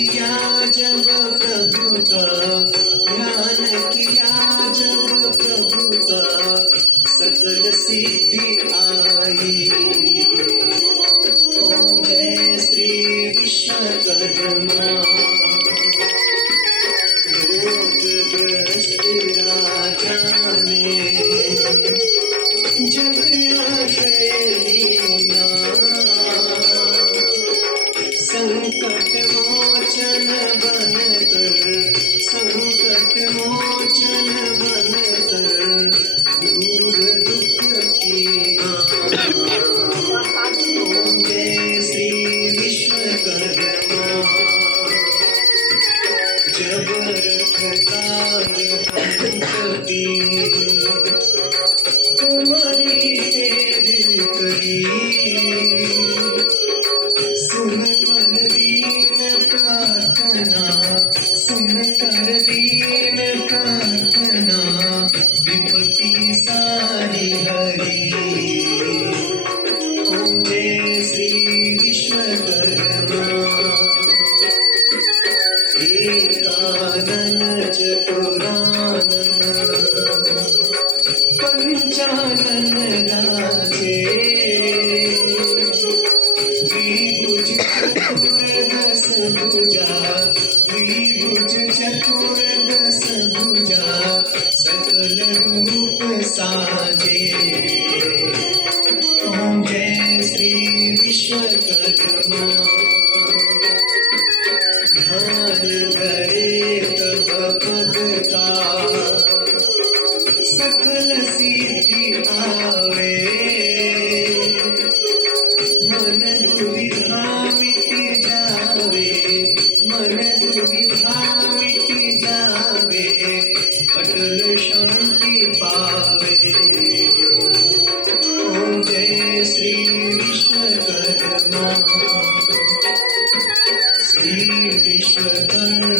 किया जब प्रभु का, ध्यान किया जब प्रभु का, सकल सिद्धि आई। ओम जय श्री विश्वकर्मा। रोगग्रस्त राजा ने जब आश्रय लिया, संकट मोचन बनकर, संकट मोचन बनकर, दूर दुख की माँ। ओम जय श्री विश्वकर्मा। जब रखकार पंक्ति तुम्हारी सेव करी, सुन कर दीन प्रार्थना, सुन कर दीन प्रार्थना, विपत्ति सारी हरी। ओम जय श्री विश्वकर्मा। एकानन चतुरानन पंचानन गाजे, द्विभुज चतुर दस भुजा, द्विभुज चतुर दस भुजा, सकल रूप साजे। ओम जय श्री विश्वकर्मा। ध्यान धरे तब पद का, सकल सिद्धि आवे, मन दुविधा मिट जावे, मन दुविधा मिट जावे, अटल शांति पावे। ओम जय श्री विश्वकर्मा। श्री विश्वकर्मा।